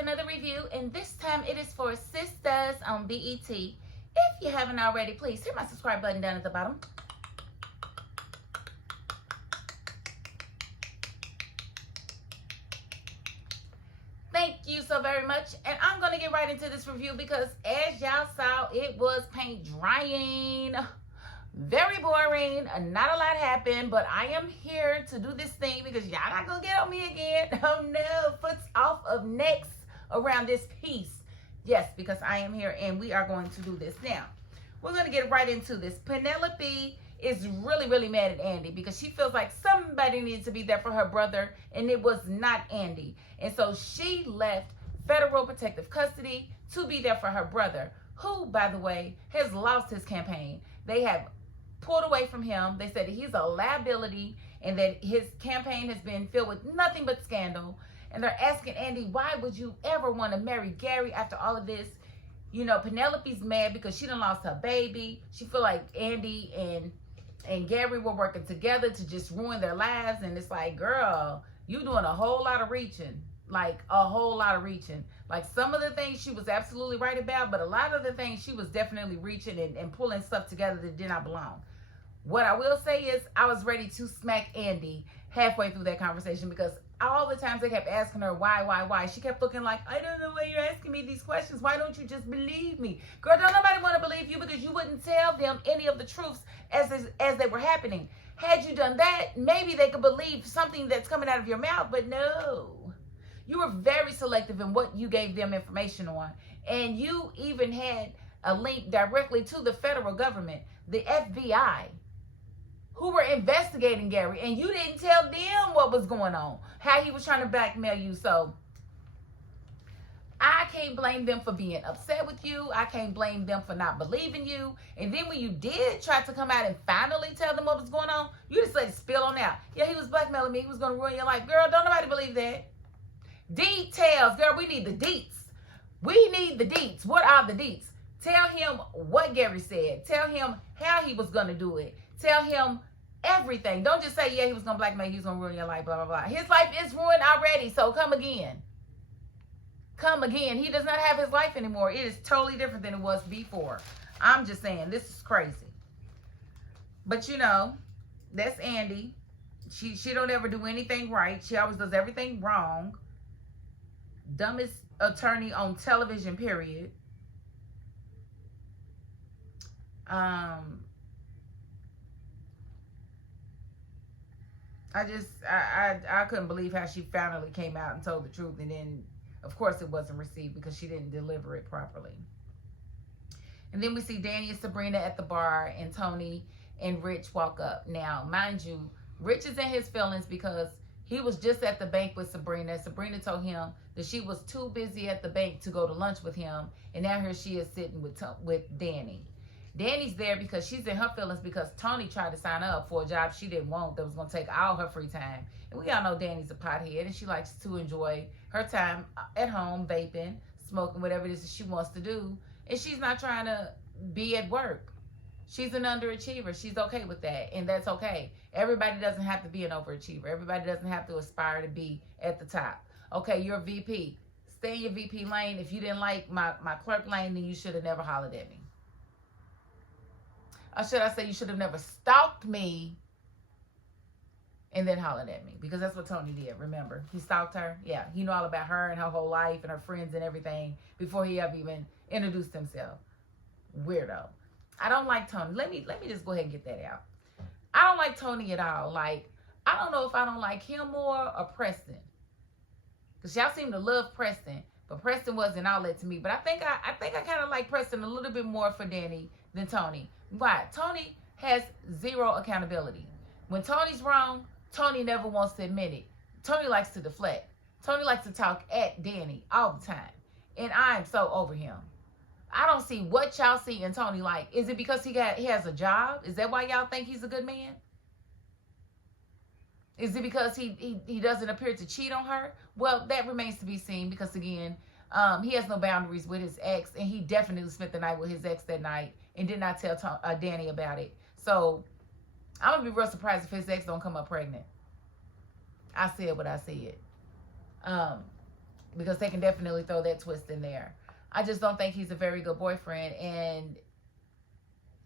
another review, and this time it is for Sistas on BET. If you haven't already, please hit my subscribe button down at the bottom. Thank you so very much, and I'm going to get right into this review because as y'all saw, it was paint drying. Very boring. Not a lot happened, but I am here to do this thing because y'all not gonna get on me again. Oh no, foot's off of necks around this piece. Yes, because I am here and we are going to do this. Now, we're gonna get right into this. Penelope is really mad at Andy because she feels like somebody needs to be there for her brother and it was not Andy. And so she left federal protective custody to be there for her brother, who, by the way, has lost his campaign. They have pulled away from him. They said that he's a liability and that his campaign has been filled with nothing but scandal. And they're asking Andy, why would you ever want to marry Gary after all of this? You know, Penelope's mad because she done lost her baby. She feel like Andy and Gary were working together to just ruin their lives. And it's like, girl, you doing a whole lot of reaching. Like a whole lot of reaching. Like some of the things she was absolutely right about, but a lot of the things she was definitely reaching and pulling stuff together that did not belong. What I will say is I was ready to smack Andy halfway through that conversation because all the times they kept asking her why. She kept looking like, I don't know why you're asking me these questions. Why don't you just believe me? Girl, don't nobody want to believe you because you wouldn't tell them any of the truths as they were happening. Had you done that, maybe they could believe something that's coming out of your mouth, but no. You were very selective in what you gave them information on. And you even had a link directly to the federal government, the FBI, who were investigating Gary. And you didn't tell them what was going on, how he was trying to blackmail you. So I can't blame them for being upset with you. I can't blame them for not believing you. And then when you did try to come out and finally tell them what was going on, you just let it spill on out. Yeah, he was blackmailing me. He was going to ruin your life. Girl, don't nobody believe that. Details, girl, we need the deets. We need the deets. What are the deets? Tell him what Gary said. Tell him how he was going to do it. Tell him everything. Don't just say, yeah, he was going to blackmail you. He was going to ruin your life, blah, blah, blah. His life is ruined already, so come again. Come again. He does not have his life anymore. It is totally different than it was before. I'm just saying, this is crazy. But, you know, that's Andy. She don't ever do anything right. She always does everything wrong. Dumbest attorney on television, period. I couldn't believe how she finally came out and told the truth, and then of course it wasn't received because she didn't deliver it properly. And then we see Danny and Sabrina at the bar, and Tony and Rich walk up. Now, mind you, Rich is in his feelings because he was just at the bank with Sabrina. Sabrina told him that she was too busy at the bank to go to lunch with him. And now here she is sitting with Danny. Danny's there because she's in her feelings because Tony tried to sign her up for a job she didn't want that was going to take all her free time. And we all know Danny's a pothead and she likes to enjoy her time at home, vaping, smoking, whatever it is that she wants to do. And she's not trying to be at work. She's an underachiever. She's okay with that, and that's okay. Everybody doesn't have to be an overachiever. Everybody doesn't have to aspire to be at the top. Okay, you're a VP. Stay in your VP lane. If you didn't like my clerk lane, then you should have never hollered at me. Or should I say you should have never stalked me and then hollered at me? Because that's what Tony did, remember? He stalked her. Yeah, he knew all about her and her whole life and her friends and everything before he ever even introduced himself. Weirdo. I don't like Tony. Let me just go ahead and get that out. I don't like Tony at all. Like, I don't know if I don't like him more or Preston. Because y'all seem to love Preston. But Preston wasn't all that to me. But I think I kind of like Preston a little bit more for Danny than Tony. Why? Tony has zero accountability. When Tony's wrong, Tony never wants to admit it. Tony likes to deflect. Tony likes to talk at Danny all the time. And I'm so over him. I don't see what y'all see in Tony like. Is it because he has a job? Is that why y'all think he's a good man? Is it because he doesn't appear to cheat on her? Well, that remains to be seen because, again, he has no boundaries with his ex, and he definitely spent the night with his ex that night and did not tell Danny about it. So I'm going to be real surprised if his ex don't come up pregnant. I said what I said. because they can definitely throw that twist in there. I just don't think he's a very good boyfriend. And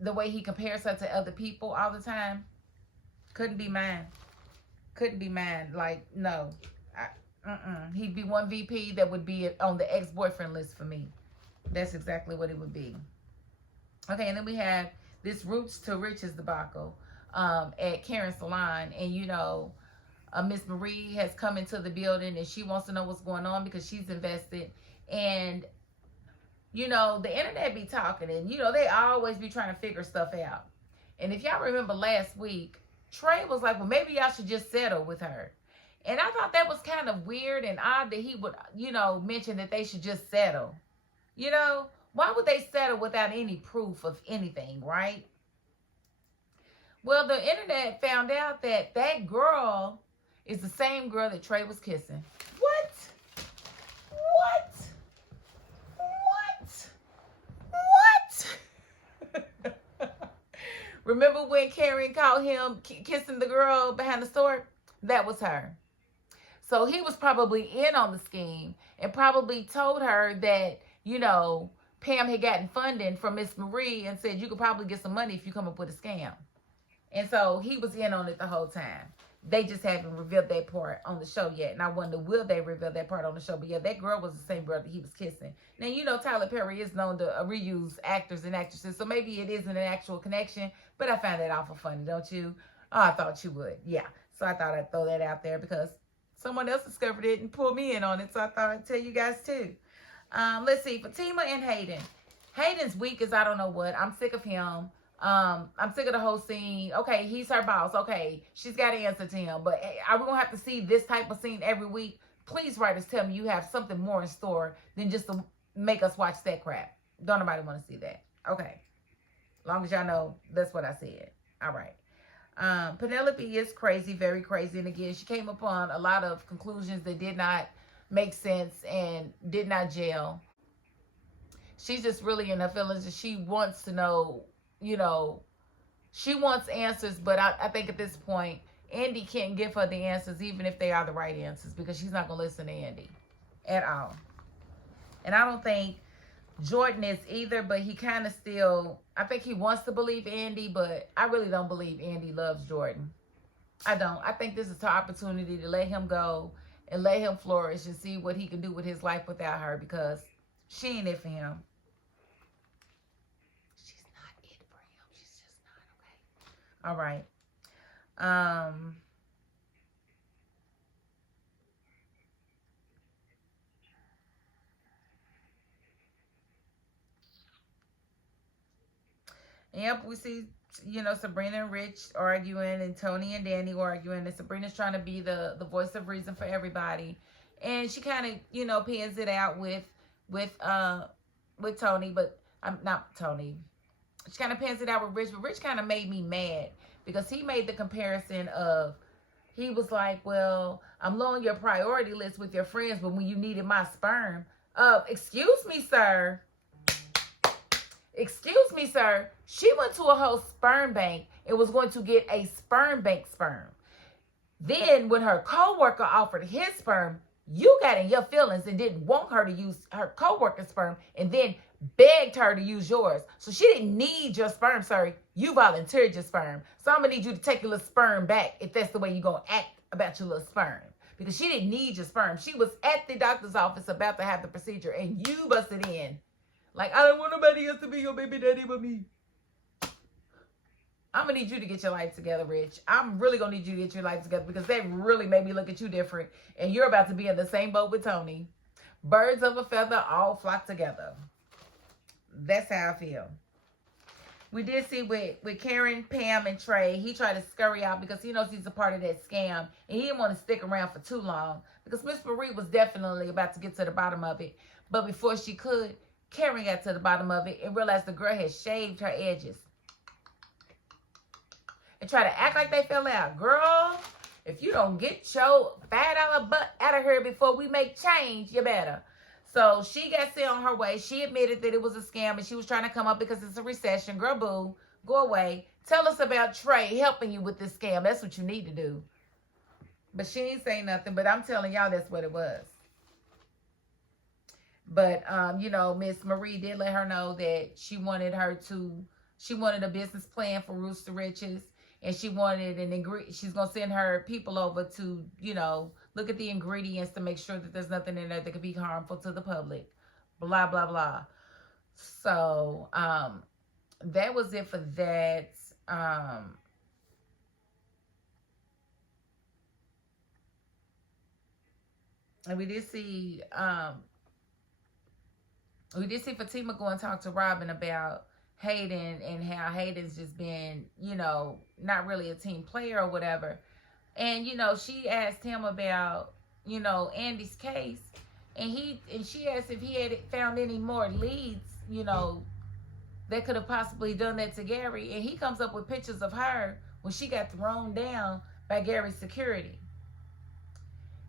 the way he compares her to other people all the time, couldn't be mine. Couldn't be mine. Like, no. He'd be one VP that would be on the ex-boyfriend list for me. That's exactly what it would be. Okay, and then we have this Roots to Riches debacle at Karen's salon. And, you know, Miss Marie has come into the building and she wants to know what's going on because she's invested. And, you know, the internet be talking and, you know, they always be trying to figure stuff out. And if y'all remember last week, Trey was like, well, maybe y'all should just settle with her. And I thought that was kind of weird and odd that he would, you know, mention that they should just settle. You know, why would they settle without any proof of anything, right? Well, the internet found out that that girl is the same girl that Trey was kissing. What? Remember when Karen caught him kissing the girl behind the store? That was her. So he was probably in on the scheme and probably told her that, you know, Pam had gotten funding from Miss Marie and said, you could probably get some money if you come up with a scam. And so he was in on it the whole time. They just haven't revealed that part on the show yet. And I wonder, will they reveal that part on the show? But yeah, that girl was the same girl that he was kissing. Now, you know, Tyler Perry is known to reuse actors and actresses. So maybe it isn't an actual connection. But I found that awful funny, don't you? Oh, I thought you would. Yeah. So I thought I'd throw that out there because someone else discovered it and pulled me in on it. So I thought I'd tell you guys too. Let's see. Fatima and Hayden. Hayden's weak as I don't know what. I'm sick of him. I'm sick of the whole scene. Okay, he's her boss. Okay, she's got to answer to him. But are we going to have to see this type of scene every week? Please, writers, tell me you have something more in store than just to make us watch that crap. Don't nobody want to see that. Okay. As long as y'all know, that's what I said. All right. Penelope is crazy, very crazy. And again, she came upon a lot of conclusions that did not make sense and did not gel. She's just really in her feelings and she wants to know, you know, she wants answers, but I think at this point, Andy can't give her the answers, even if they are the right answers, because she's not going to listen to Andy at all. And I don't think Jordan is either, but he kind of still, I think he wants to believe Andy, but I really don't believe Andy loves Jordan. I don't. I think this is her opportunity to let him go and let him flourish and see what he can do with his life without her, because she ain't it for him. She's not it for him. She's just not, okay? All right. Yep, we see, you know, Sabrina and Rich arguing and Tony and Danny arguing, and Sabrina's trying to be the voice of reason for everybody. And she kind of, you know, pans it out with Tony, but I'm not Tony. She kind of pans it out with Rich, but Rich kind of made me mad because he made the comparison of, he was like, well, I'm low on your priority list with your friends, but when you needed my sperm, excuse me, sir. Excuse me, sir. She went to a whole sperm bank and was going to get a sperm bank sperm. Then when her coworker offered his sperm, you got in your feelings and didn't want her to use her coworker's sperm and then begged her to use yours. So she didn't need your sperm, sir. You volunteered your sperm. So I'm going to need you to take your little sperm back if that's the way you're going to act about your little sperm. Because she didn't need your sperm. She was at the doctor's office about to have the procedure and you busted in. Like, I don't want nobody else to be your baby daddy but me. I'm going to need you to get your life together, Rich. I'm really going to need you to get your life together because that really made me look at you different. And you're about to be in the same boat with Tony. Birds of a feather all flock together. That's how I feel. We did see with Karen, Pam, and Trey, he tried to scurry out because he knows he's a part of that scam. And he didn't want to stick around for too long because Miss Marie was definitely about to get to the bottom of it. But before she could, Karen got to the bottom of it and realized the girl had shaved her edges. And try to act like they fell out. Girl, if you don't get your $5 butt out of here before we make change, you better. So she got sent on her way. She admitted that it was a scam and she was trying to come up because it's a recession. Girl, boo, go away. Tell us about Trey helping you with this scam. That's what you need to do. But she ain't saying nothing, but I'm telling y'all that's what it was. But, you know, Miss Marie did let her know that she wanted a business plan for Rooster Riches. And she wanted she's going to send her people over to, you know, look at the ingredients to make sure that there's nothing in there that could be harmful to the public. Blah, blah, blah. So, that was it for that. And we did see Fatima go and talk to Robin about Hayden and how Hayden's just been, you know, not really a team player or whatever. And, you know, she asked him about, you know, Andy's case. And she asked if he had found any more leads, you know, that could have possibly done that to Gary. And he comes up with pictures of her when she got thrown down by Gary's security.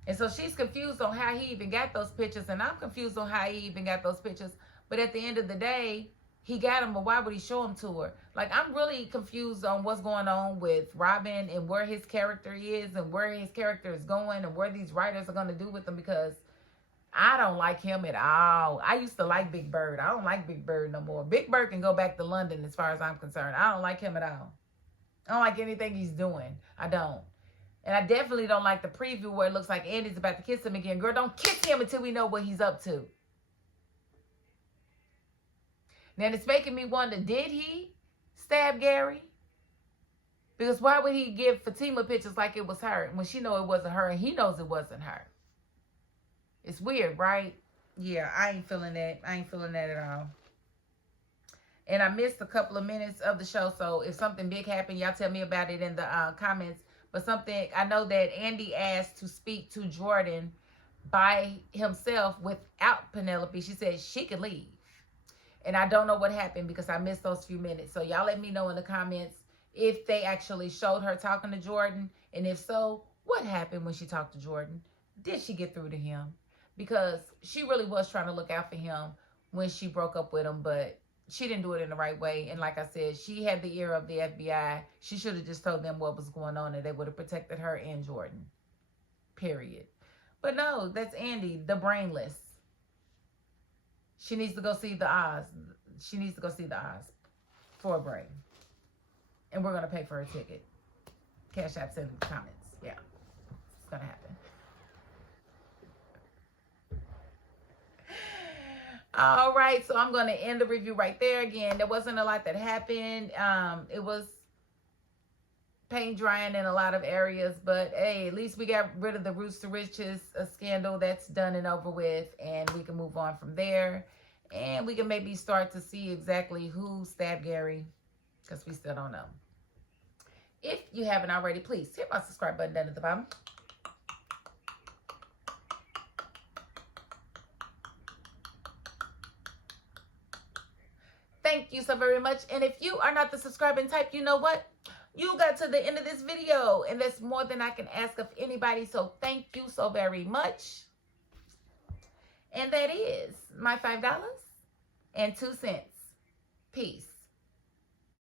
And so she's confused on how he even got those pictures. And I'm confused on how he even got those pictures. But at the end of the day, he got them, but why would he show them to her? Like, I'm really confused on what's going on with Robin and where his character is and where his character is going and where these writers are going to do with him, because I don't like him at all. I used to like Big Bird. I don't like Big Bird no more. Big Bird can go back to London as far as I'm concerned. I don't like him at all. I don't like anything he's doing. I don't. And I definitely don't like the preview where it looks like Andy's about to kiss him again. Girl, don't kiss him until we know what he's up to. Now, it's making me wonder, did he stab Gary? Because why would he give Fatima pictures like it was her when she know it wasn't her and he knows it wasn't her? It's weird, right? Yeah, I ain't feeling that. I ain't feeling that at all. And I missed a couple of minutes of the show, so if something big happened, y'all tell me about it in the comments. But something, I know that Andy asked to speak to Jordan by himself without Penelope. She said she could leave. And I don't know what happened because I missed those few minutes. So y'all let me know in the comments if they actually showed her talking to Jordan. And if so, what happened when she talked to Jordan? Did she get through to him? Because she really was trying to look out for him when she broke up with him. But she didn't do it in the right way. And like I said, she had the ear of the FBI. She should have just told them what was going on and they would have protected her and Jordan. Period. But no, that's Andy, the brainless. She needs to go see the Oz. She needs to go see the Oz for a brain. And we're going to pay for her ticket. Cash App, send in the comments. Yeah, it's going to happen. All right, so I'm going to end the review right there. Again, there wasn't a lot that happened. It was paint drying in a lot of areas, but hey, at least we got rid of the Rooster Riches scandal. That's done and over with, and we can move on from there. And we can maybe start to see exactly who stabbed Gary, because we still don't know. If you haven't already, please hit my subscribe button down at the bottom. Thank you so very much. And if you are not the subscribing type, you know what? You got to the end of this video, and that's more than I can ask of anybody. So thank you so very much. And that is my $5.02. Peace.